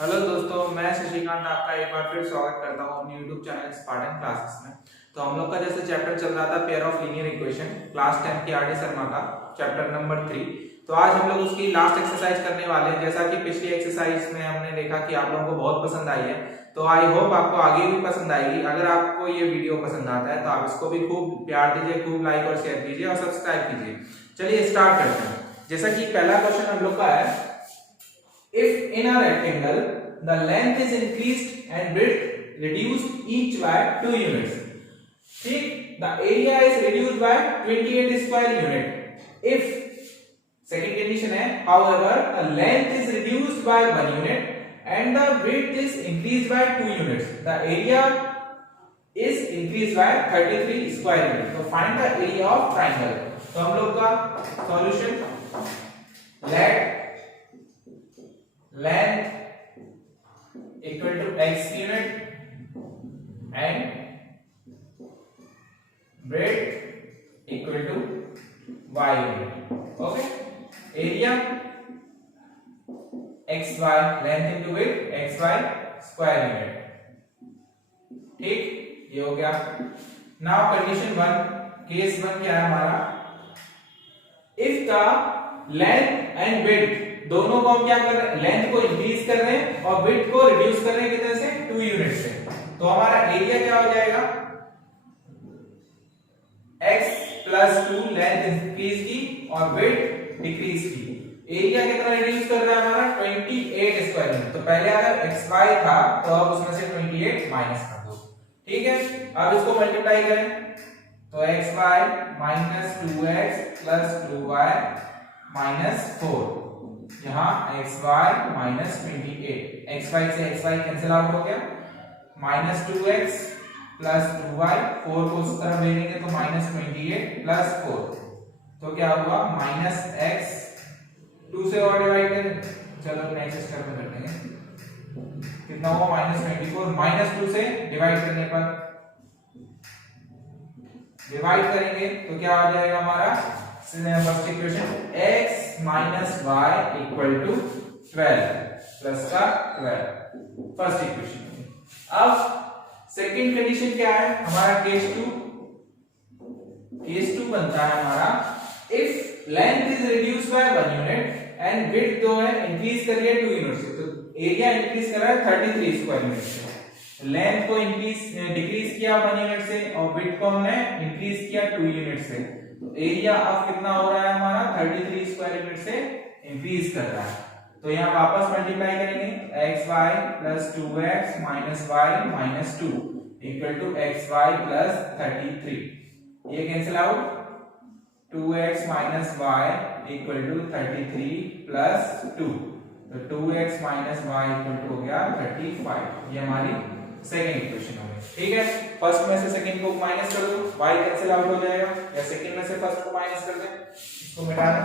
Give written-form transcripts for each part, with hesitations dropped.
Hello दोस्तों, मैं शशिकांत आपका एक बार फिर स्वागत करता हूं अपने YouTube चैनल स्पार्टन क्लासेस में। तो हम लोग का जैसे चैप्टर चल रहा था pair of linear equation class 10 की आर डी शर्मा का चैप्टर नंबर 3। तो आज हम लोग उसकी लास्ट एक्सरसाइज करने वाले हैं। जैसा कि पिछली एक्सरसाइज में हमने देखा कि आप लोगों को बहुत पसंद आई है, तो आई होप आपको आगे भी पसंद आएगी। अगर आपको ये वीडियो पसंद आता है तो आप इसको भी खूब प्यार दीजिए, खूब लाइक और शेयर कीजिए और सब्सक्राइब कीजिए। चलिए स्टार्ट करते हैं। जैसा कि पहला क्वेश्चन हम लोग का है, if in a rectangle the length is increased and width reduced each by 2 units, ठीक, the area is reduced by 28 square unit if second condition है however the length is reduced by 1 unit and the width is increased by 2 units, the area is increased by 33 square unit. तो find the area of triangle। तो हम लोग का solution, let length equal to x unit and breadth equal to y unit. Okay, area xy, length into width xy square unit। ठीक, ये हो गया। Now condition 1, case 1 क्या है हमारा, if the length and width दोनों को हम क्या कर रहे हैं, लेंथ को इंक्रीज कर रहे हैं और विड्थ को रिड्यूस कर रहे हैं कितने से, 2 यूनिट से। तो हमारा एरिया क्या हो जाएगा, x प्लस 2, लेंथ इंक्रीज की और विड्थ डिक्रीज की। एरिया कितना रिड्यूस कर रहा है हमारा, 28 स्क्वायर यूनिट। तो पहले अगर xy था तो अब उसमें से 28 माइनस कर दो। ठीक है, अब इसको मल्टीप्लाई करें तो xy minus 2x plus 2y minus 4, यहाँ xy माइनस 28, xy से xy कैंसिल आउट हो गया, माइनस 2x प्लस 2y, 4 को उस तरफ ले लेंगे तो माइनस 28 प्लस 4, तो क्या हुआ माइनस x, 2 से और डिवाइड करें, चलो नेक्स्ट स्टेप में कर देंगे, कितना हुआ माइनस 24, माइनस 2 से डिवाइड करने पर डिवाइड करेंगे तो क्या आ जाएगा हमारा first equation, x minus y equal to 12 plus का 12, फर्स्ट इक्वेशन। अब सेकंड कंडीशन क्या है हमारा, केस 2 बनता है हमारा, if length is reduced by 1 unit and width जो है इंक्रीज कर रही है 2 यूनिट से। तो एरिया इंक्रीज कर रहा है 33 स्क्वायर यूनिट से, लेंथ को डिक्रीज किया 1 यूनिट से और विड्थ को हमने इंक्रीज किया 2 यूनिट से। तो एरिया अब कितना हो रहा है हमारा, 33 स्क्वायर यूनिट से इंक्रीज कर रहा है। तो यहाँ वापस मल्टीप्लाई करेंगे, xy plus 2x minus y minus 2 equal to xy plus 33, ये cancel out, 2x minus y equal to 33 plus 2, तो 2x minus y equal to हो गया 35। ये हमारी सेकंड इक्वेशन हो गई। ठीक है, फर्स्ट में से सेकंड को माइनस कर दो, y कैंसिल आउट हो जाएगा, या सेकंड में से फर्स्ट को माइनस कर दें, इसको मिटा दें,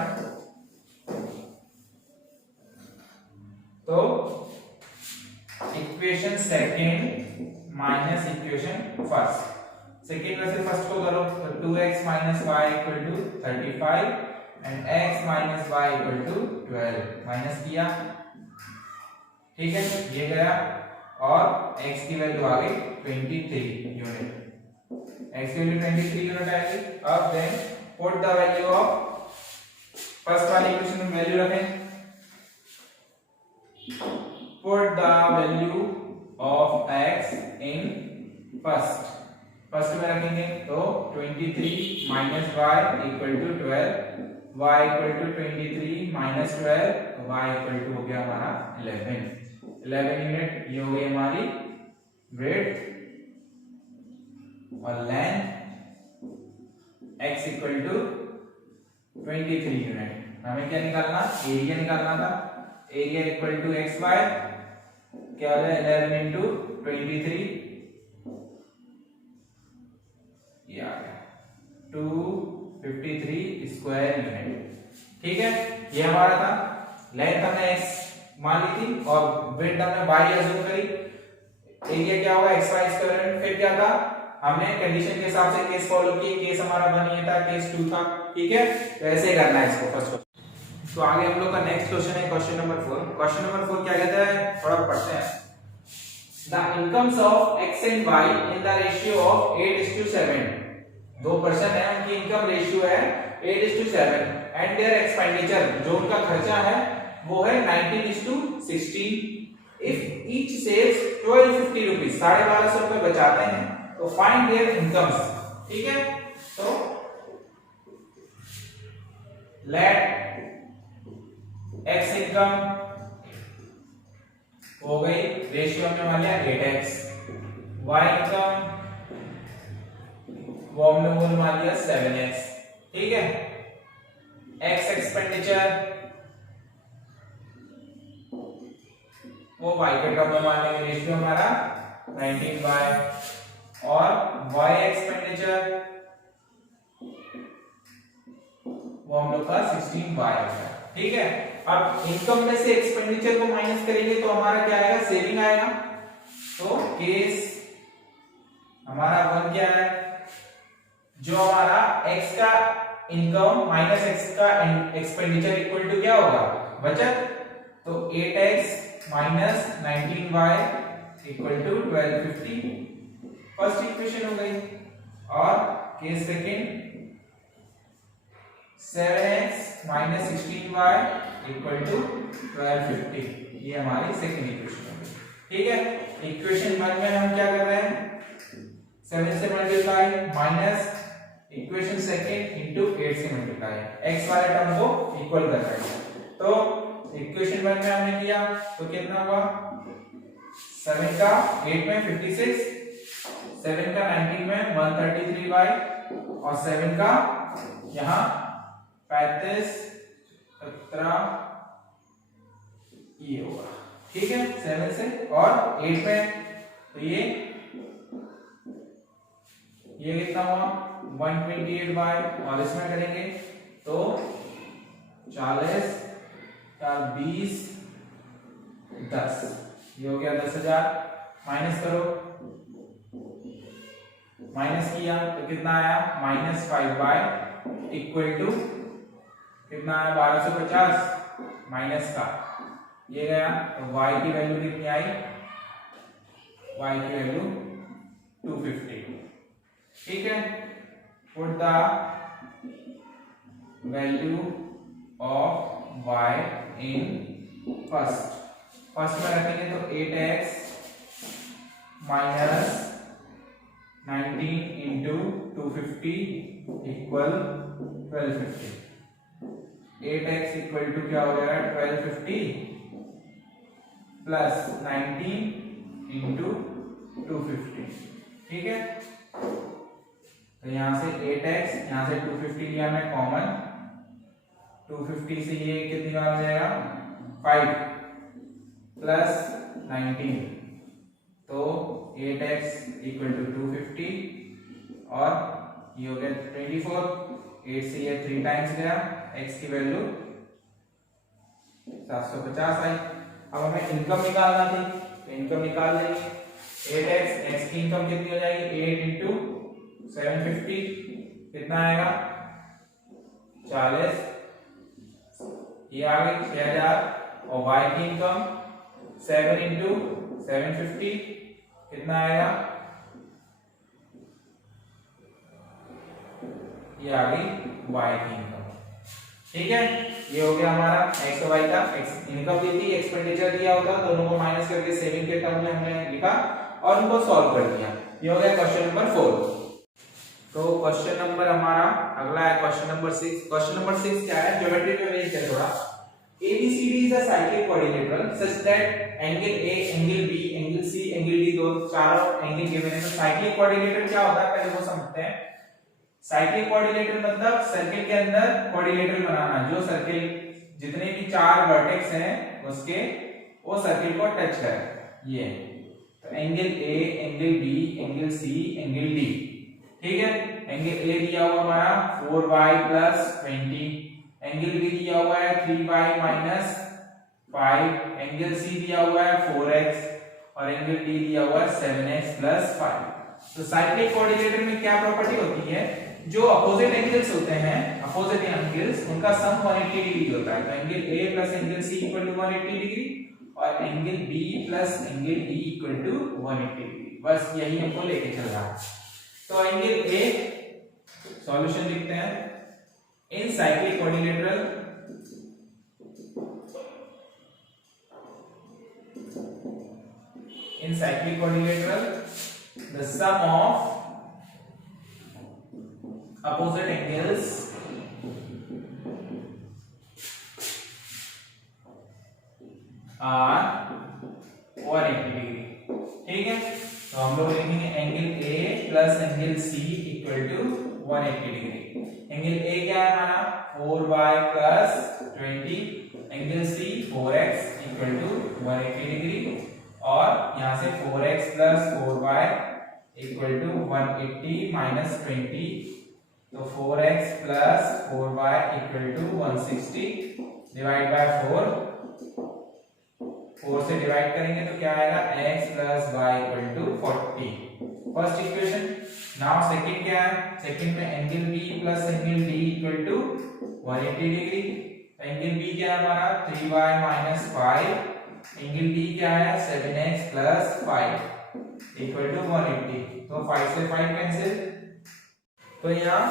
तो equation second minus equation first, second में से फर्स्ट को करो तो 2x minus y equal to 35 and x minus y equal to 12, minus किया, ठीक है, ये गया और x की वैल्यू आ गई 23 यूनिट, x की वैल्यू 23 यूनिट आएगी। अब then put the value of first वाली इक्वेशन में वैल्यू रखें, put the value of x in first में रखेंगे तो 23 minus y equal to 12, y equal to 23 minus 12, y equal to हो गया हमारा 11 यूनिट। ये हो गई हमारी विड्थ और length x equal to 23 unit. हमें क्या निकालना, एरिया निकालना था, एरिया इक्वल टू xy क्या हो जाए 11 इंटू 23, ये आ गया 253 स्क्वायर यूनिट। ठीक है, ये हमारा था, लेंथ हमने x मान ली थी और विड्थ हमने y अज्यूम करी, एरिया क्या होगा xy स्क्वायर। फिर क्या था, हमने कंडीशन के हिसाब से केस फॉलो किए, केस हमारा 1 ये था, केस 2 था। ठीक है, तो ऐसे करना है इसको फर्स्ट। तो आगे हम लोग का नेक्स्ट क्वेश्चन है क्वेश्चन नंबर 4। क्वेश्चन नंबर 4 क्या कहता है, थोड़ा पढ़ते हैं। The incomes of x and y in the ratio of 8:7। दो पर्सन है, उनकी इनकम रेशियो है 8:7 एंड देयर एक्सपेंडिचर, जो उनका खर्चा है वो है 19:16। इफ ईच सेव्स 1250 रुपीस, 1250 रुपए बचाते हैं, तो फाइंड देयर इनकम्स। ठीक है, तो लेट x इनकम हो गई, रेशियो में मान लिया 8x, y इनकम वो हमने मूल मान लिया 7x। ठीक है, x एक्सपेंडिचर वो y के टर्म में मान लेंगे, रेशियो हमारा 19y, और y एक्सपेंडिचर वो हम लोग का 16y है। ठीक है, अब इनकम में से एक्सपेंडिचर को माइनस करेंगे तो हमारा क्या आएगा, सेविंग आएगा। तो केस हमारा 1 क्या है, जो हमारा x का इनकम माइनस x का एक्सपेंडिचर इक्वल टू क्या होगा, बचत। तो 8x minus 19y equal to 1250, first equation हो गई। और case second 7x minus 16y equal to 1250, ये हमारी सेकंड इक्वेशन हो गई। ठीक है, इक्वेशन 1 में हम क्या कर रहे हैं, 7 से multiply minus equation second into 8 से मल्टीप्लाई, x वाले टर्म को इक्वल कर रहे हैं। तो इक्वेशन 1 में हमने किया तो कितना हुआ, 7 का 8 में 56, 7 का 19 में 133y, और 7 का यहाँ 35 17 ये होगा। ठीक है, 7 से, और 8 में तो ये कितना हुआ 128y, और इसमें करेंगे तो 40 का 20 10, ये हो गया 10,000। माइनस करो, माइनस किया तो कितना आया, -5y इक्वल टू कितना आया, 1250 माइनस का ये गया, तो y की वैल्यू कितनी आई, y की वैल्यू 250। ठीक है, put the value of y in first में रखेंगे तो 8x minus 19 into 250 equal 1250। 8x equal to क्या हो जाएगा, 1250 प्लस 19 इंटू 250। ठीक है, तो यहां से 8x, यहां से 250 लिया मैं कॉमन, 250 से ये कितनी बार हो जाएगा 5 प्लस 19, तो 8x इक्वल टू 250, और ये हो गया 24, 8 से ये 3 टाइम्स गया, x की वैल्यू 750 आई। अब हमें इनकम निकालना थी, तो इनकम निकाल लेंगे। 8x, x की इनकम कितनी हो जाएगी, 8 इंटू 750 कितना आएगा 40, ये आ गई 6000, और y की इनकम 7 इंटू 750 कितना आएगा, ये आ गई y की इनकम। ठीक है, ये हो गया हमारा x और y का, इनकम दी थी, एक्सपेंडिचर दिया होता, दोनों को माइनस करके सेविंग के टर्म में हमने लिखा और उनको सॉल्व कर दिया। ये हो गया क्वेश्चन नंबर 4। तो क्वेश्चन नंबर हमारा अगला है क्वेश्चन नंबर 6। क्वेश्चन नंबर 6 क्या है, ज्योमेट्री में बेस्ड है थोड़ा। ABCD is a cyclic quadrilateral such that angle A, angle B, angle C, angle D, दो चारों एंगल गिवन है। तो साइक्लिक क्वाड्रिलेटरल क्या होता है, पहले वो समझते हैं। साइक्लिक क्वाड्रिलेटरल मतलब सर्किल के अंदर क्वाड्रिलेटरल बनाना, जो सर्किल जितने भी 4 वर्टेक्स हैं उसके वो सर्किल को टच करे। ये तो angle A, angle B, angle C, angle D। ठीक है, एंगल A दिया हुआ हमारा 4y प्लस 20, एंगल B दिया हुआ है 3y माइनस 5, एंगल C दिया हुआ है 4x, और एंगल D दिया हुआ है 7x प्लस 5। तो साइक्लिक कोऑर्डिनेटर में क्या प्रॉपर्टी होती है, जो अपोजिट एंगल्स होते हैं, अपोजिट एंगल्स उनका सम 180 डिग्री होता है। तो angle A plus angle C equal to 180 degree और angle B plus angle D equal to 180 degree. बस यही हमको लेके चल रहा है। तो एंगल ए सॉल्यूशन लिखते हैं in cyclic quadrilateral the sum of opposite angles are 180 degree. ठीक है, तो हम लोग लिखेंगे angle A plus angle C equal to 180 degree. Angle A क्या है हमारा 4y plus 20, angle C 4x equal to 180 degree और यहाँ से 4x plus 4y equal to 180 minus 20, तो 4x plus 4y equal to 160 divide by 4 से divide करेंगे तो क्या आएगा x plus y equal to 40। First equation. Now second क्या है, सेकंड में angle b plus angle d equal to 180 degree. Angle b क्या है हमारा 3y माइनस 5, एंगल d क्या है 7x प्लस 5 इक्वल टू 180। तो 5 से 5 कैंसिल, तो यहाँ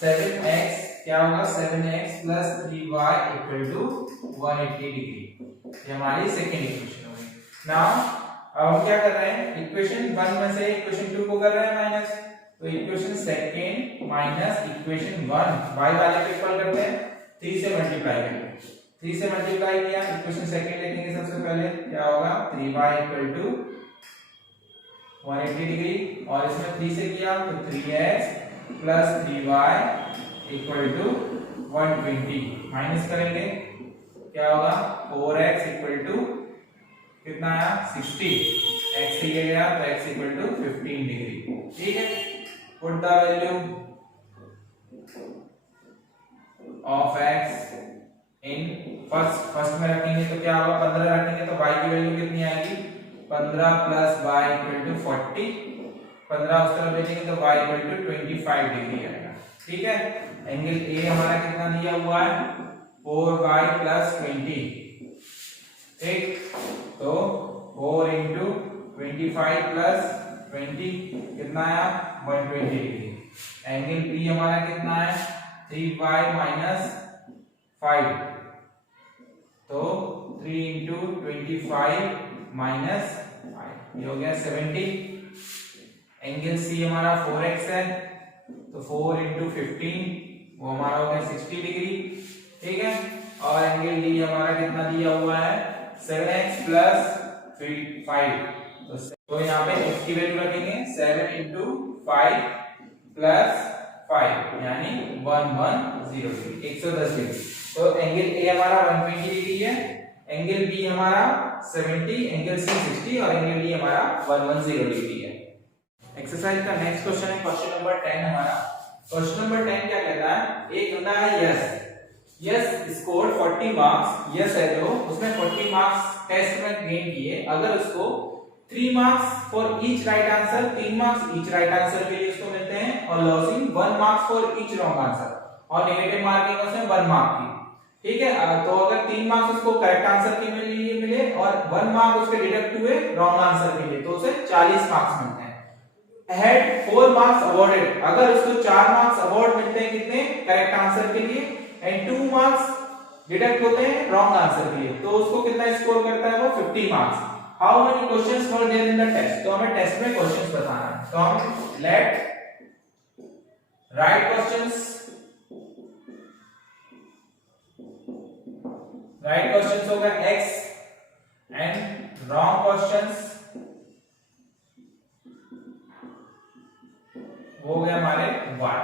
7x क्या होगा 7x plus 3y equal to 180 degree. ये हमारी सेकेंड इक्वेशन हो गई। नाउ अब हम क्या कर रहे हैं, इक्वेशन 1 में से इक्वेशन 2 को कर रहे हैं माइनस, तो equation second minus equation 1 y वाले को इक्वल करते हैं 3 से मल्टीप्लाई करेंगे। 3 से मल्टीप्लाई किया, इक्वेशन सेकेंड लिखेंगे सबसे पहले, क्या होगा 3y इक्वल टू 180 डिग्री और इसमें 3 से किया तो 3x plus 3y equal to 120 minus करेंगे क्या होगा 4x इक्वल टू कितना आया 60, x से गया तो x इक्वल टू 15 डिग्री। ठीक है, put the value of x in first में रखेंगे तो क्या होगा 15 रखेंगे तो y की वैल्यू कितनी आएगी 15 प्लस y इक्वल टू 40, 15 उस तरफ भेजेंगे तो y इक्वल टू 25 डिग्री आएगा। ठीक है, एंगल a हमारा कितना दिया हुआ है 4y प्लस 20। ठीक, तो 4 इंटू 25 प्लस 20 कितना आया 120 डिग्री। एंगल b हमारा कितना है 3y माइनस 5, तो 3 इंटू 25 माइनस 5 ये हो गया 70। एंगल सी हमारा 4x है तो 4 इंटू 15 वो हमारा हो गया 60 डिग्री। ठीक है, और एंगल डी हमारा कितना दिया हुआ है 7x प्लस 5, तो यहाँ पे x की वैल्यू रखेंगे 7 इंटू 5 प्लस 5 यानी 110 डिग्री 110 डिग्री। तो एंगल ए हमारा 120 डिग्री है, एंगल बी हमारा 70, एंगल सी 60 और एंगल डी हमारा 110 डिग्री है। एक्सरसाइज का नेक्स्ट क्वेश्चन है क्वेश्चन नंबर 10 हमारा। क्वेश्चन नंबर 10 क्या कहता है, एक बंदा है यस स्कोर 40 मार्क्स, यस है जो उसने 40 मार्क्स टेस्ट में गेन किए, अगर उसको 3 marks for each right answer, 3 marks each right answer के लिए उसको मिलते हैं और losing 1 marks for each wrong answer और नेगेटिव मार्किंग उसमें 1 मार्क की। ठीक है, तो अगर 3 मार्क्स उसको करेक्ट आंसर के लिए मिले और 1 मार्क उसके डिडक्ट हुए रॉन्ग आंसर के लिए तो उसे 40 मार्क्स मिलते हैं। हैड 4 मार्क्स अवॉर्डेड, अगर उसको 4 मार्क्स अवॉर्ड मिलते हैं कितने करेक्ट आंसर के लिए एंड 2 मार्क्स डिडक्ट होते हैं रॉन्ग आंसर के लिए, तो उसको कितना स्कोर करता है वो 50 marks. How many questions were there in the test, तो हमें टेस्ट में क्वेश्चंस बताना है। तो हम लेट राइट क्वेश्चंस होगा x एंड रॉन्ग क्वेश्चंस वो हो गया हमारे y।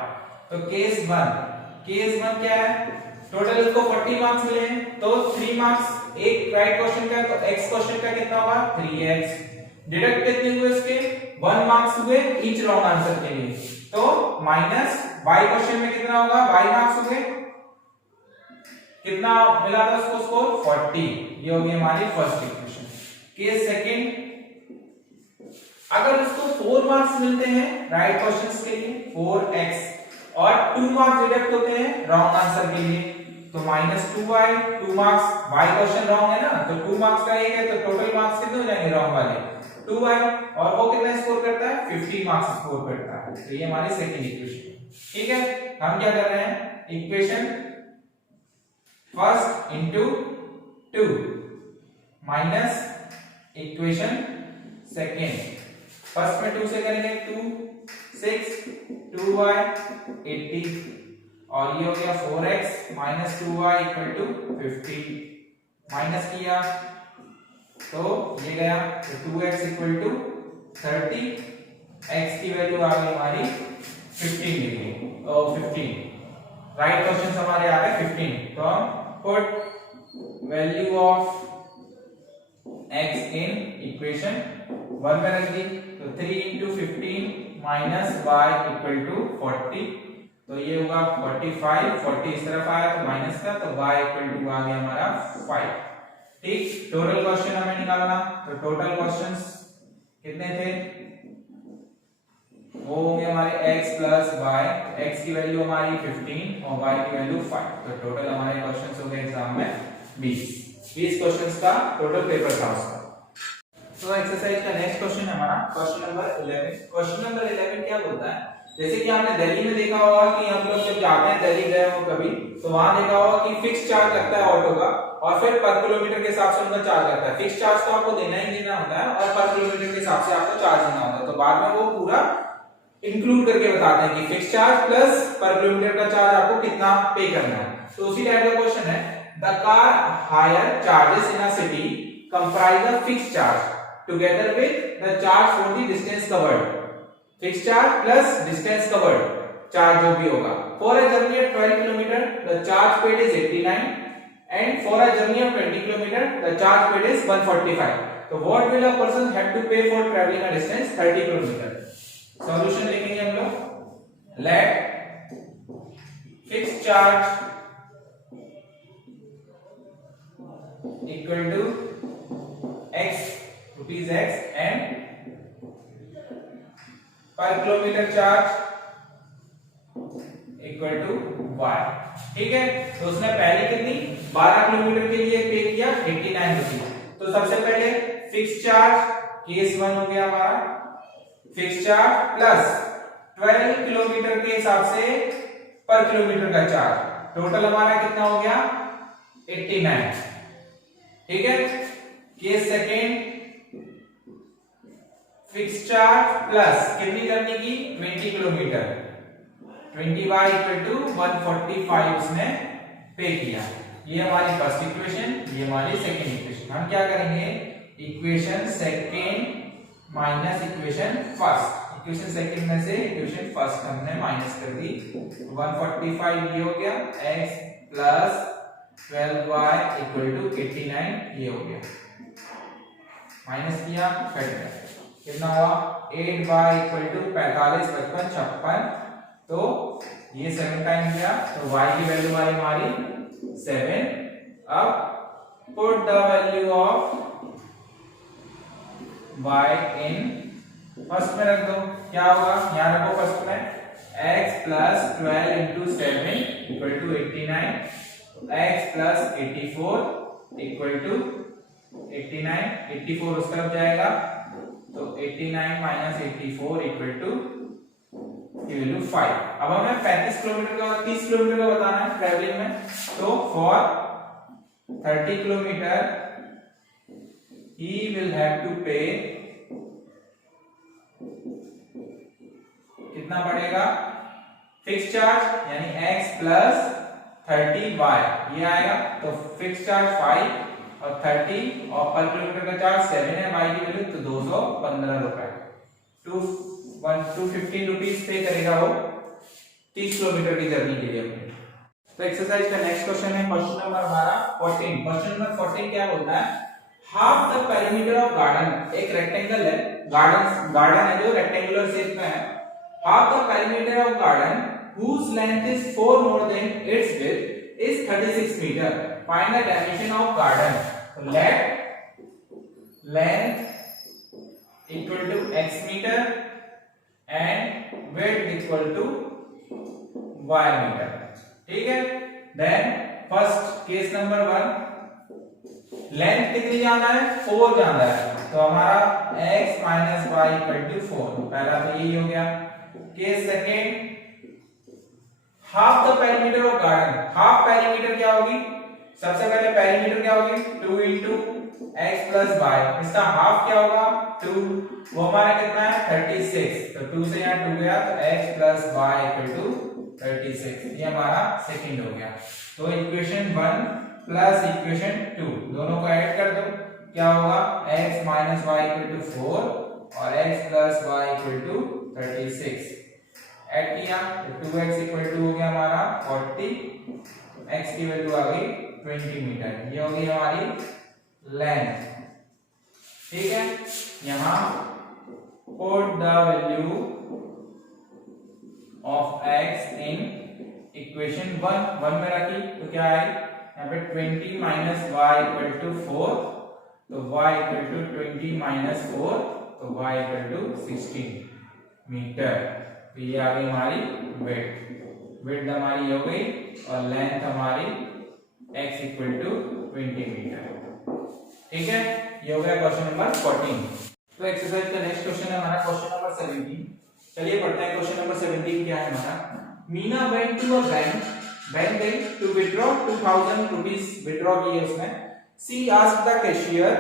तो केस 1 क्या है, टोटल इसको 40 मार्क्स मिले हैं तो 3 मार्क्स एक राइट क्वेश्चन का, तो x क्वेश्चन का कितना होगा 3x, डिडक्ट कितने हुए इसके 1 मार्क्स हुए ईच रॉन्ग आंसर के लिए, तो माइनस y क्वेश्चन में कितना होगा y मार्क्स हुए, कितना मिला था उसको स्कोर 40। ये हो गई हमारी फर्स्ट इक्वेशन। केस सेकंड, अगर उसको 4 मार्क्स मिलते हैं राइट क्वेश्चंस के लिए 4x और 2 मार्क्स डिडक्ट होते हैं रॉन्ग आंसर के लिए, तो -2y, 2 marks, y question wrong है ना, तो 2 मार्क्स का एक है तो टोटल मार्क्स कितने हो जाएंगे रॉन्ग वाले 2y, और वो कितना स्कोर करता है 15 मार्क्स स्कोर करता है। तो ये हमारी सेकंड इक्वेशन, ठीक है। हम क्या कर रहे हैं, equation first into 2 minus equation second, first में 2 से करेंगे 2 6 2y 80 और ये हो गया 4x minus 2y equal to 50, minus किया तो ये गया, तो 2x इक्वल टू 30, x की वैल्यू आ गई हमारी 15 डिग्री और 15, राइट क्वेश्चन हमारे आ गए 15। तो हम put value of x in equation 1 में रख दी, तो 3 into 15 minus y equal to 40, तो ये होगा 45, 40 इस तरफ आया तो माइनस का, तो y इक्वल टू आ गया हमारा 5, ठीक। टोटल क्वेश्चन हमें निकालना, तो टोटल क्वेश्चंस कितने थे, वो होंगे हमारे x प्लस y, x की वैल्यू हमारी 15 और y की वैल्यू 5, तो टोटल हमारे क्वेश्चंस हो गए एग्जाम में 20 क्वेश्चंस का टोटल पेपर था उसका। तो एक्सरसाइज का नेक्स्ट क्वेश्चन है हमारा क्वेश्चन नंबर 11। क्वेश्चन नंबर 11 क्या बोलता है, जैसे कि आपने दिल्ली में देखा होगा कि हम लोग जब जाते हैं दिल्ली गए हो कभी, तो वहां देखा होगा कि फिक्स चार्ज लगता है ऑटो का और फिर पर किलोमीटर के हिसाब से उनका चार्ज लगता है। फिक्स चार्ज तो आपको देना ही देना होता है और पर किलोमीटर के हिसाब से आपको चार्ज देना होता है, तो बाद में वो पूरा इंक्लूड करके बताते हैं कि फिक्स चार्ज प्लस पर किलोमीटर का चार्ज आपको कितना पे करना है। तो उसी टाइप का क्वेश्चन है, the car hire charges in a city comprise a fix charge together with the charge for the distance covered, fixed charge plus distance covered charge जो भी होगा। For a journey of 12 km the charge paid is 89 and for a journey of 20 km the charge paid is 145, so what will a person have to pay for traveling a distance 30 km? Solution लिखेंगे हम लोग, let fixed charge equal to x rupees x and per kilometer charge equal to y, ठीक है। तो उसने पहले कितनी 12 kilometre के लिए पे किया 89 रुपीज, तो सबसे पहले फिक्स चार्ज केस 1 हो गया हमारा, फिक्स चार्ज प्लस 12 किलोमीटर के हिसाब से पर किलोमीटर का चार्ज, टोटल हमारा कितना हो गया 89, ठीक है। Case second fix charge plus कितनी जर्नी की 20 किलोमीटर, 20y इक्वल टू 145 उसने पे किया। ये हमारी फर्स्ट इक्वेशन, ये हमारी सेकंड इक्वेशन। हम क्या करेंगे, equation second minus equation first, equation second में से इक्वेशन फर्स्ट हमने माइनस कर दी, 145 ये हो गया, x plus 12y equal to 89 ये हो गया, माइनस किया कट गया, कितना हुआ 8y इक्वल टू 45 55 56, तो ये 7 टाइम गया, तो y की वैल्यू आई हमारी 7। अब put the value of y in first में रख दो, क्या होगा यहां रखो फर्स्ट में, x plus 12 into 7 equal to 89, x plus 84 equal to 89, 84 उस तरफ जाएगा, तो 89 माइनस 84 इक्वल टू की वैल्यू 5। अब हमें 35 किलोमीटर का 30 किलोमीटर का बताना है ट्रैवलिंग में, तो for 30 kilometre he will have to pay कितना पड़ेगा, फिक्स चार्ज यानी x प्लस 30y ये आएगा, तो फिक्स चार्ज 5 और 30 और पर किलोमीटर का चार्ज 7 है, y की वैल्यू तो 215 रुपए, 215 रुपीज पे करेगा वो 30 किलोमीटर की जर्नी के लिए अपने। तो एक्सरसाइज का नेक्स्ट क्वेश्चन है क्वेश्चन नंबर हमारा 14। क्वेश्चन नंबर 14 क्या बोलता है, half the perimeter of garden, एक रेक्टेंगल है, गार्डन है जो रेक्टेंगुलर शेप में है, half the perimeter of garden whose length is 4 more than its width is 36 meter, find the dimension of garden। so let length equal to x meter and width equal to y metre. ठीक है, then first case number 1, length कितनी जानना है, 4 जानना है, तो हमारा x minus y equal to 4, पहला तो यही हो गया। Case second, half the perimeter of garden, half perimeter क्या होगी, सबसे पहले पेरीमीटर क्या होगी 2 इंटू एक्स प्लस वाई, इसका हाफ क्या होगा 2, वो हमारा कितना है 36, तो 2 से यहाँ 2 गया तो x plus y equal to 36, ये हमारा सेकंड हो गया। तो इक्वेशन 1 प्लस इक्वेशन 2 दोनों को ऐड कर दो, क्या होगा x minus y equal to 4 और x plus y equal to 36, add किया तो 2x इक्वल टू हो गया हमारा 40, x की वैल्यू आ गई 20 मीटर, ये होगी हमारी लेंथ। ठीक है, यहां put the value of x in equation 1 में रखी तो क्या है यहाँ पे 20 माइनस वाई इक्वल टू 4, तो y इक्वल टू 20 माइनस 4, तो y इक्वल टू 16 मीटर, तो ये आ गई हमारी विड्थ हमारी हो गई और लेंथ हमारी x इक्वल टू 20 मीटर। ठीक है, ये हो गया क्वेश्चन नंबर 14। तो एक्सरसाइज का नेक्स्ट क्वेश्चन है हमारा क्वेश्चन नंबर 17। चलिए पढ़ते हैं क्वेश्चन नंबर 17 क्या है हमारा। Meena went to a bank to withdraw 2000 rupees, withdraw किए उसने। She asked the cashier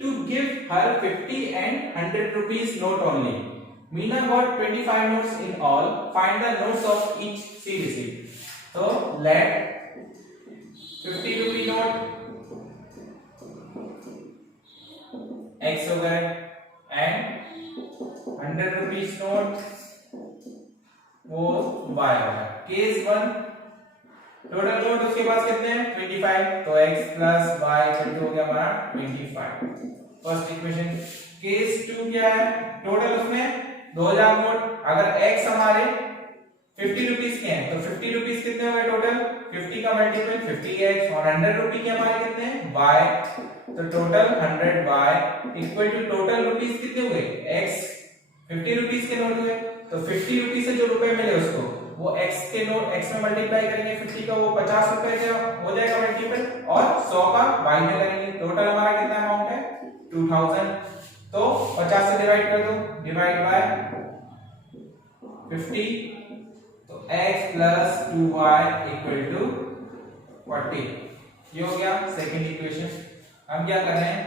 to give her 50 and 100 rupees note only. Meena got 25 notes in all. Find the notes of each she received. So let 50 rupee note x हो गए and 100 rupees note वो y हो गया। Case 1, total note उसके पास कितने हैं 25, तो x plus y equal to हो गया हमारा 25, फर्स्ट इक्वेशन। केस 2 क्या है, टोटल उसमें 2000 नोट, अगर x हमारे 50 रुपीस के हैं तो 50 रुपीस कितने हो गए टोटल, 50 का मल्टीपल 50x, और 100 रुपी के हमारे कितने हैं y, तो total 100y equal to total rupees कितने हुए x 50 रुपीस के नोट हुए, तो 50 रुपीस से जो रुपए मिले उसको वो x के नोट x में मल्टीप्लाई करेंगे 50 का, वो 50 रुपए का हो जाएगा मल्टीपल, और 100 का y में करेंगे, टोटल हमारा कितना अमाउंट है 2000, तो 50 से डिवाइड कर दो, डिवाइड बाय 50, तो x plus 2y equal to 40, ये हो गया सेकंड इक्वेशन। हम क्या कर रहे हैं,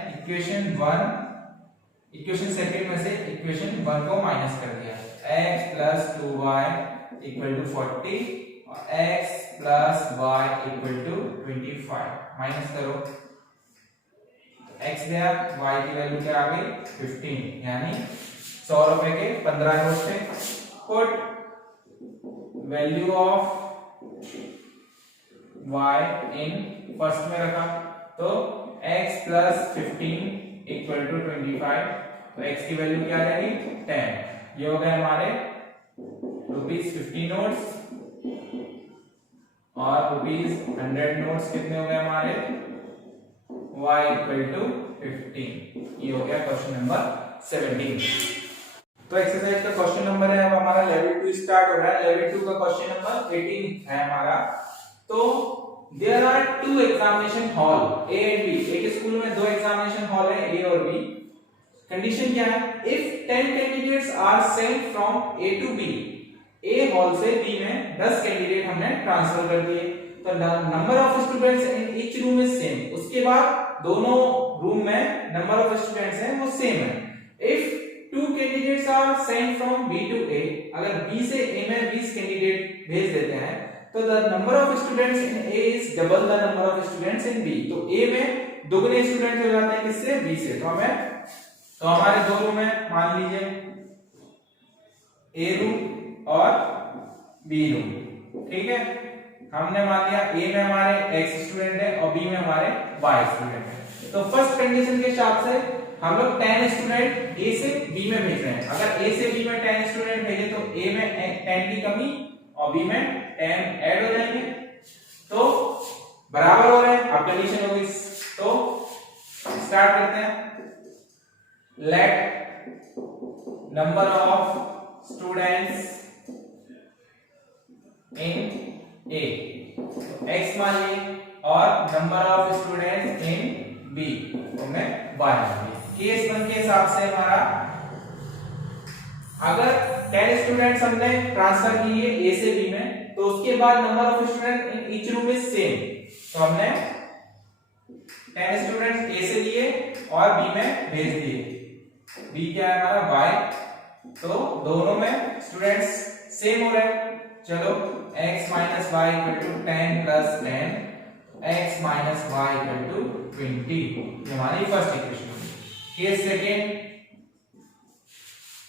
इक्वेशन सेकंड में से इक्वेशन 1 को माइनस कर दिया, x plus 2y equal to 40 और x plus y equal to 25, minus करो, x गया, y की वैल्यू क्या आ गई 15, यानी 100 रुपए के 15 नोट थे। Put value of y in first में रखा, तो x प्लस 15 इक्वल टू 25, तो x की वैल्यू क्या आ जाएगी 10, ये हो गए हमारे रुपीस 50 नोट्स, और रुपीस 100 नोट्स कितने हो गए हमारे y इक्वल टू 15, ये हो गया क्वेश्चन नंबर 17। तो एक्सरसाइज का क्वेश्चन नंबर है अब हमारा लेवल 2 स्टार्ट हो रहा है। लेवल 2 का क्वेश्चन नंबर 18 है हमारा। तो there are 2 examination hall A and B, एक स्कूल में 2 एग्जामिनेशन हॉल है A और B। कंडीशन क्या है, if 10 candidates are sent from A to B, A hall से B में 10 कैंडिडेट हमने ट्रांसफर कर दिए, तो number of students in each room is same, उसके बाद दोनों रूम में नंबर ऑफ स्टूडेंट्स हैं वो सेम है। If 2 candidates are sent from B to A, अगर B से A में 20 कैंडिडेट भेज देते हैं तो the number of students in A is double the number of students in B, तो A में दुगने स्टूडेंट हो जाते हैं किससे B से, तो हमारे 2 रूम है, मान लीजिए A रूम और B रूम, ठीक है। हमने मान लिया A में हमारे X स्टूडेंट है और B में हमारे Y स्टूडेंट है। तो फर्स्ट कंडीशन के हिसाब से हम लोग 10 स्टूडेंट A से B में भेज रहे हैं। अगर A से B में 10 स्टूडेंट भेजे तो A में 10 की कमी और B में 10 ऐड हो जाएंगे, तो बराबर हो रहे हैं। अब कंडीशन होगी, तो स्टार्ट करते हैं। Let number of students in A, तो x मान लिए, और number of students in B तो हमने y मान लिए। केस 1 के हिसाब से हमारा अगर 10 स्टूडेंट्स हमने ट्रांसफर किए ए से बी में, तो उसके बाद number of student in each room is same, तो हमने 10 स्टूडेंट्स ए से लिए और बी में भेज दिए। बी क्या है हमारा y, तो दोनों में स्टूडेंट्स सेम हो रहे हैं। चलो x minus y equal to 10 plus 10, x minus y equal to 20, ये हमारी फर्स्ट इक्वेशन होगी। केस सेकेंड,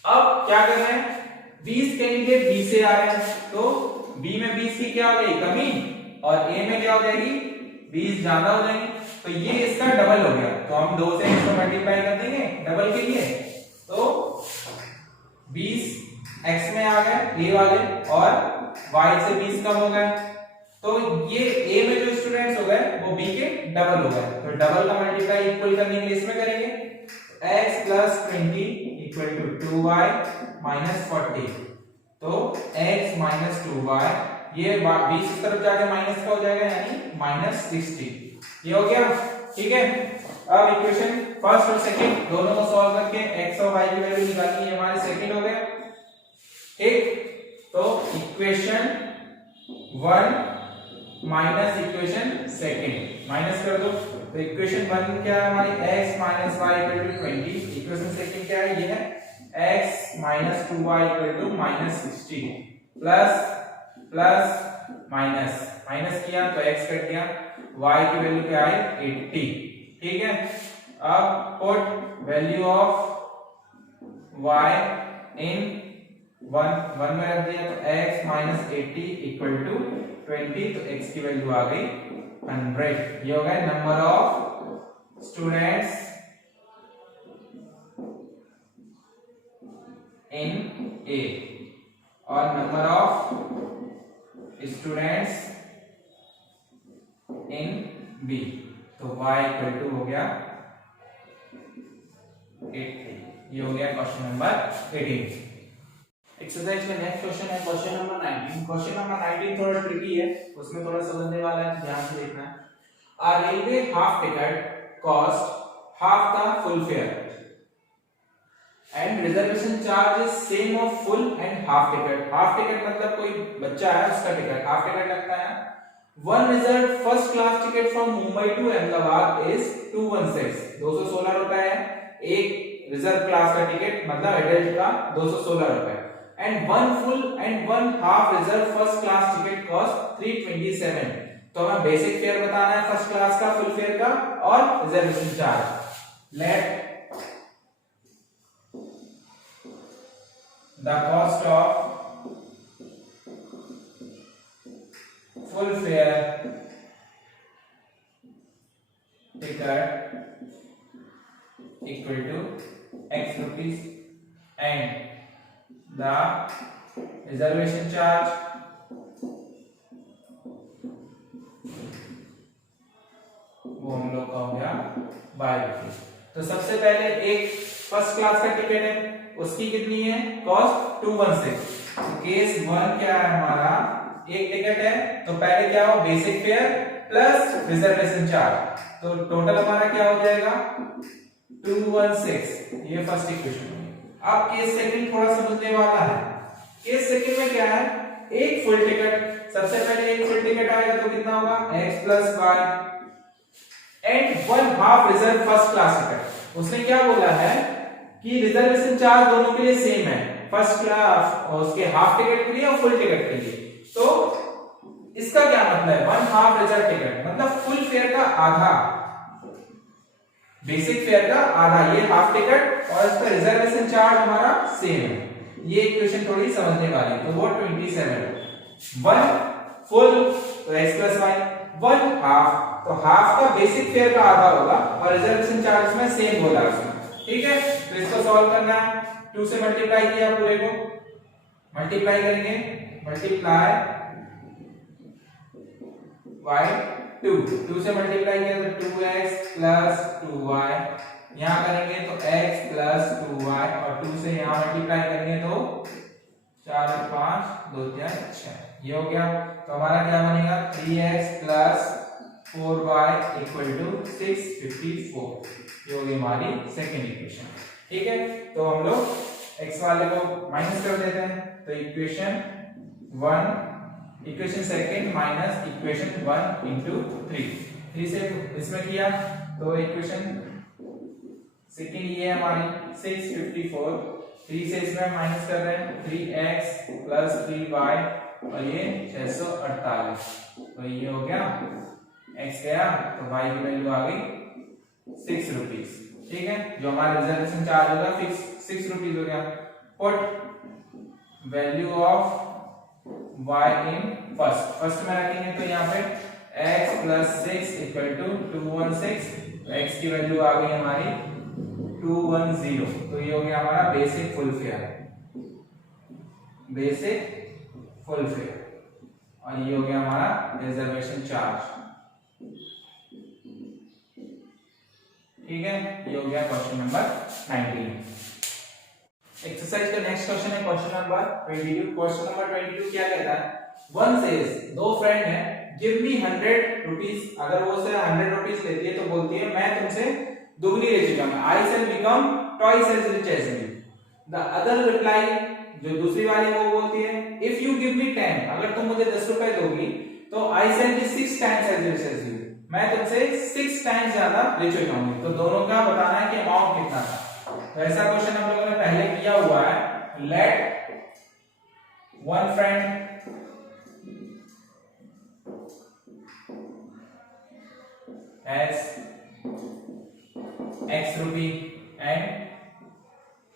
अब क्या कर रहे हैं, 20 कैंडिडेट बी से आ रहे हैं, तो बी में 20 की क्या हो जाएगी कमी, और ए में क्या हो जाएगी 20 ज्यादा हो जाएंगे, तो ये इसका डबल हो गया, तो हम 2 से इसको मल्टीप्लाई कर देंगे डबल के लिए, तो 20 x में आ गए ए वाले और y से 20 कम हो गए, तो ये a में जो स्टूडेंट्स हो गए वो b के डबल हो गए, तो डबल का मल्टीप्लाई इक्वल करने के लिए इसमें करेंगे, x plus 20 equal to 2y minus 40, तो x माइनस 2y, ये 20 इस तरफ जाके माइनस का हो जाएगा यानी माइनस 60, ये हो गया। ठीक है, अब इक्वेशन फर्स्ट और सेकंड दोनों को सॉल्व करके x और y की वैल्यू निकालनी है, हमारे सेकंड हो गया। ठीक, तो equation 1 minus equation second minus कर दो, तो इक्वेशन 1 क्या है हमारी x minus y equal to 20, equation second क्या है, ये है x minus 2y equal to minus 60, plus plus minus minus किया तो x कट गया, y की वैल्यू क्या आई 80। ठीक है, अब put value of y in 1 में रख दिया, तो x माइनस 80 इक्वल टू 20, तो x की वैल्यू आ गई 100, ये हो गया number of students in A और number of students in B, तो y इक्वल टू हो गया 80, ये हो गया क्वेश्चन नंबर 18। एक्सरसाइज का नेक्स्ट क्वेश्चन है क्वेश्चन नंबर 19। क्वेश्चन नंबर 19 थोड़ा ट्रिकी है, उसमें थोड़ा समझने वाला है, ध्यान से देखना है। A railway half ticket cost half the full fare and reservation charge is same of full and half ticket. half ticket मतलब कोई बच्चा है उसका टिकट half ticket लगता है। One reserved first class ticket from Mumbai to Ahmedabad is 216, 216 रुपए है। एक रिजर्व क्लास का टिकट मतलब एडल्ट का 216 रुपए, and one full and one half reserve first class ticket cost 327, तो हमें बेसिक फेयर बताना है फर्स्ट क्लास का, फुल फेयर का और reservation charge. Let the cost of full fare ticket equal to x rupees and the reservation charge वो हम लोग का हो गया बाय रुपीज। तो सबसे पहले एक फर्स्ट क्लास का टिकट है, उसकी कितनी है कॉस्ट 216। केस 1 क्या है हमारा, एक टिकट है तो पहले क्या हो basic fair plus reservation charge, तो टोटल हमारा क्या हो जाएगा 216, ये फर्स्ट इक्वेशन। अब केस सेकंड थोड़ा समझने वाला है। केस सेकंड में क्या है, एक फुल टिकट, सबसे पहले एक फुल टिकट आएगा तो कितना होगा x plus y and one half reserve first class ticket. उसने क्या बोला है कि रिजर्वेशन चार्ज दोनों के लिए सेम है, फर्स्ट क्लास और उसके हाफ टिकट के लिए और फुल टिकट के लिए। तो इसका क्या मतलब है, वन हाफ रिजर्व टिकट मतलब फुल फेयर का आधा, बेसिक फेयर का आधा, ये हाफ टिकट और इसका रिजर्वेशन चार्ज हमारा सेम है। ये इक्वेशन थोड़ी समझने वाली है, तो वो 27, वन फुल तो x plus y, one half तो हाफ का बेसिक फेयर का आधा होगा और रिजर्वेशन चार्ज में सेम बोला उसने। ठीक है, तो इसको सॉल्व करना है, 2 से मल्टीप्लाई किया, पूरे को मल्टीप्लाई करेंगे, मल्टीप्लाई y 2 से मल्टीप्लाई किया तो 2x प्लस 2y, यहां करेंगे तो x प्लस 2y और 2 से यहां मल्टीप्लाई करेंगे तो 4 और 5 2 4 6, ये हो गया। तो हमारा क्या बनेगा 3x plus 4y equal to 654। ये होगी हमारी सेकेंड इक्वेशन। ठीक है, तो हम लोग x वाले को माइनस कर देते हैं। तो equation second minus equation 1 into 3 से इसमें किया तो इक्वेशन सेकेंड ये है हमारी 654। 3 से इसमें माइनस कर रहे हैं 3x प्लस 3y और ये 648। तो ये हो गया x गया तो y की वैल्यू आ गई 6 रुपीज। ठीक है, जो हमारा रिजर्वेशन चार्ज होगा फिक्स 6 रुपीज हो गया। Put value of y in first में रखेंगे तो यहाँ पे x प्लस 6 इक्वल टू 216। तो x की वैल्यू आ गई हमारी 210। तो ये हो गया हमारा बेसिक फुल फेयर और ये हो गया हमारा रिजर्वेशन चार्ज। ठीक है, ये हो गया क्वेश्चन नंबर 19। एक्सरसाइज का नेक्स्ट क्वेश्चन है क्वेश्चन नंबर 22। क्वेश्चन नंबर 22 क्या कहता है, वन सेज, दो फ्रेंड है, गिव मी 100 रुपीज। अगर वो से 100 रुपीज लेती है तो बोलती है मैं तुमसे दुगनी ले चुका हूं, I shall become twice as rich as you. The other reply, जो दूसरी वाली वो बोलती है इफ यू गिव मी 10, अगर तुम मुझे 10 रुपए दोगी तो I shall be 6 times as rich as you, मैं तुमसे 6 टाइम्स ज्यादा रिच हो जाऊंगी। तो दोनों का बताना है कि अमाउंट कितना था। तो ऐसा क्वेश्चन हम लोगों ने पहले किया हुआ है। Let one friend has x rupee and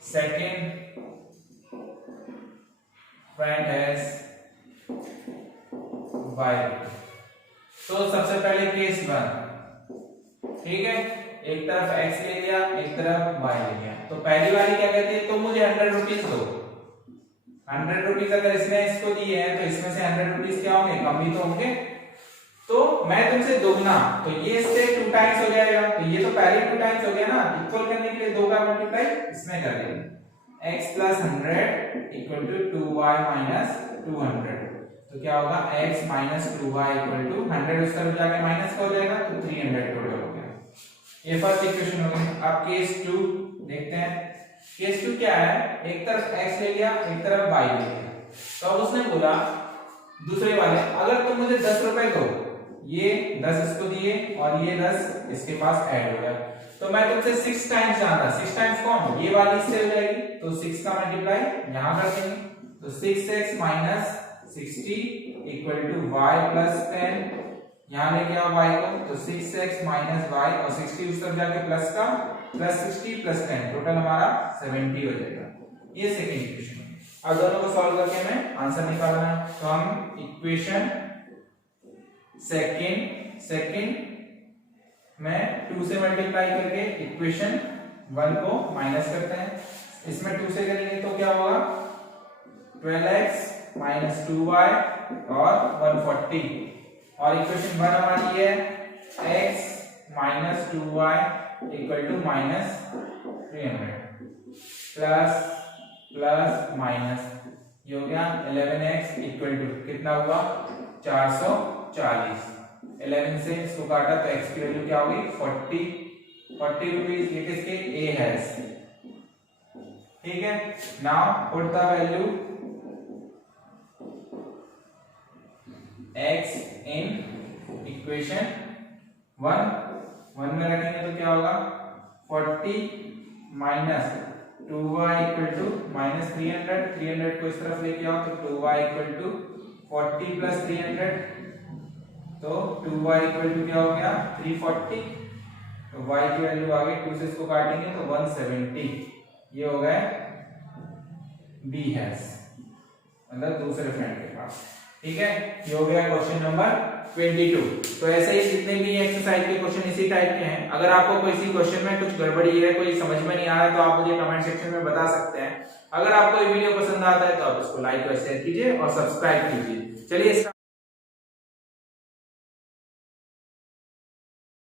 second friend has y rupee। तो सबसे पहले केस 1, ठीक है, एक तरफ x ले लिया एक तरफ y ले लिया। तो पहली वाली क्या कहती है, तो मुझे 100 रुपीज दो। 100 रुपीज अगर इसने इसको दिए हैं तो इसमें से 100 रुपीज क्या होंगे, कम भी तो होंगे। तो मैं तुमसे दोगुना, तो ये इससे 2 टाइम्स हो जाएगा। तो ये तो पहले 2 टाइम्स हो गया ना, इक्वल करने के लिए 2 का मल्टीप्लाई इसमें कर देंगे। x plus 100 equal to 2y minus 200। तो क्या होगा x minus 2y equal to 100 उस तरफ जाके माइनस का हो जाएगा तो 300 टोटल हो गया। ये फर्स्ट इक्वेशन हो गई। अब केस 2 देखते हैं। केस 2 क्या है, एक तरफ x ले लिया एक तरफ y ले लिया। तो उसने बोला दूसरे वाले, अगर तुम मुझे 10 रुपए दो, ये 10 इसको दिए और ये 10 इसके पास ऐड हो गया, तो मैं तुमसे 6 टाइम्स जानता। 6 टाइम्स कौन, ये वाली इससे हो जाएगी तो 6 का मल्टीप्लाई यहां कर देंगे। तो 6x minus 60 equal to y plus 10, यहां लेके आओ y को, तो 6x माइनस y और 60 उस तरफ जाके प्लस का प्लस 60 प्लस 10 टोटल हमारा 70 हो जाएगा। ये सेकंड इक्वेशन। अब दोनों को सॉल्व करके हमें आंसर निकालना है। तो हम इक्वेशन सेकंड में 2 से मल्टीप्लाई करके इक्वेशन 1 को माइनस करते हैं। इसमें 2 से करेंगे तो क्या होगा 12x माइनस 2y और 140। और इक्वेशन 1 हमारी है x minus 2y equal to minus 300 plus plus minus, ये हो गया 11x इक्वल टू कितना हुआ 440। 11 से इसको काटा तो x की वैल्यू क्या होगी 40 रुपीज। ये किसके a हैज। ठीक है, now put the value x in equation 1 में रखेंगे तो क्या होगा 40 minus 2y equal to minus 300 को इस तरफ लेके आओ तो 2y इक्वल टू 40 प्लस 300, तो 2y इक्वल टू क्या हो गया 340। तो y की वैल्यू आ गई, 2 से इसको काटेंगे तो 170। ये हो गया b हैज, मतलब दूसरे फ्रेंड के पास। ठीक है, ये हो गया क्वेश्चन नंबर 22। तो ऐसे ही जितने भी एक्सरसाइज के क्वेश्चन इसी टाइप के हैं। अगर आपको किसी क्वेश्चन में कुछ गड़बड़ी है, कोई समझ में नहीं आ रहा है, तो आप मुझे कमेंट सेक्शन में बता सकते हैं। अगर आपको ये वीडियो पसंद आता है तो आप इसको लाइक और शेयर कीजिए और सब्सक्राइब कीजिए। चलिए